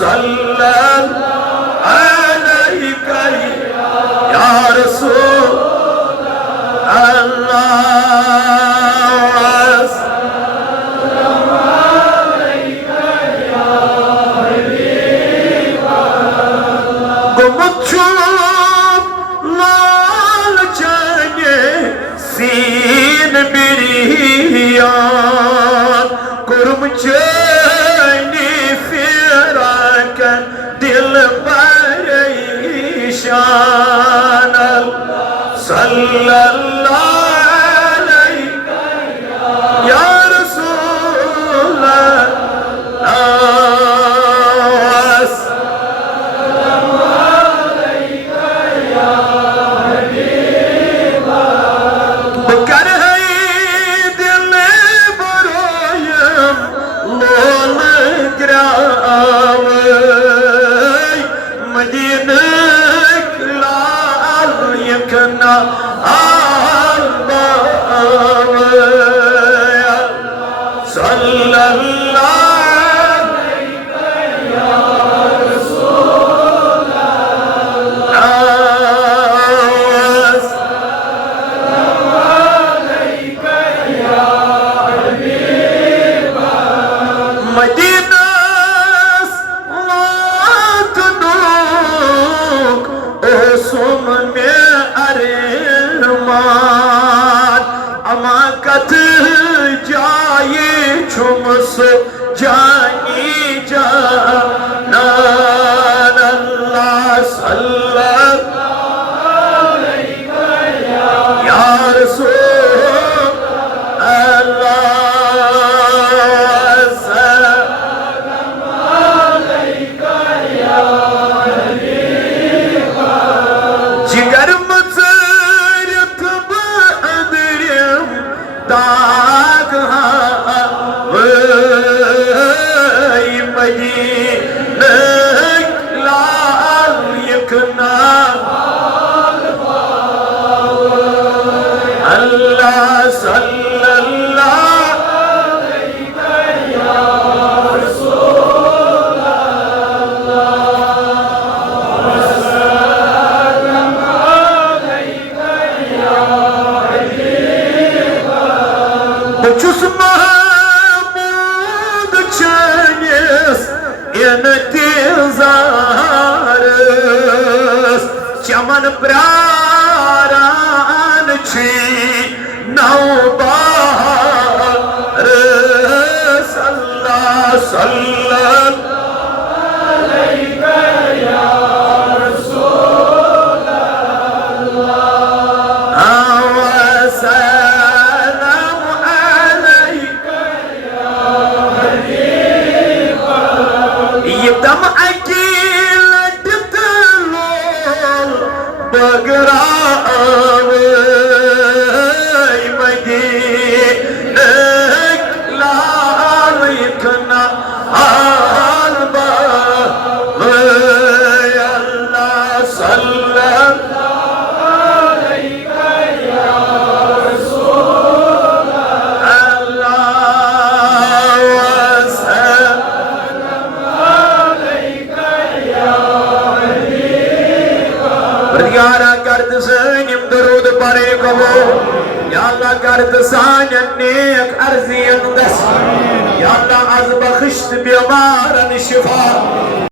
सल्लल्लाहु अलैका या रसूल अल्लाह गुमुच्छुम लाल चने सीन बिरियान कुर्म चने फिराकन दिल परेशान सल्लल्लाहु अलैका या रसूल जानी जाना अल्लाह सल्लल्लाहु अलैका या रसूल अल्लाह सल्लल्लाहु अलैका या हबीब जिगर मज़रत बदरिम दाग लाल यकना अल्लाह सल्लल्लाहु अलैका या रसूल अल्लाह सल्लल्लाहु अलैका या हबीब बचुस महमूद चनिस इंतज़ारस चमन प्रारान छी नौबहार सल्लल्लाहु अलैका या रसूल अल्लाह सल्लल्लाहु अलैका या हबीब ये दम अकील दितलोल बगरा मदीना लाल यकना आलबा अल्लाह सल्लल्लाहु अलैका या रसूल अल्लाह यारा करद सानिम दरूद परे कबो या अल्लाह करद सानिम नेक अर्जियन दस या अल्लाह az बख्शिश बीमारन शिफा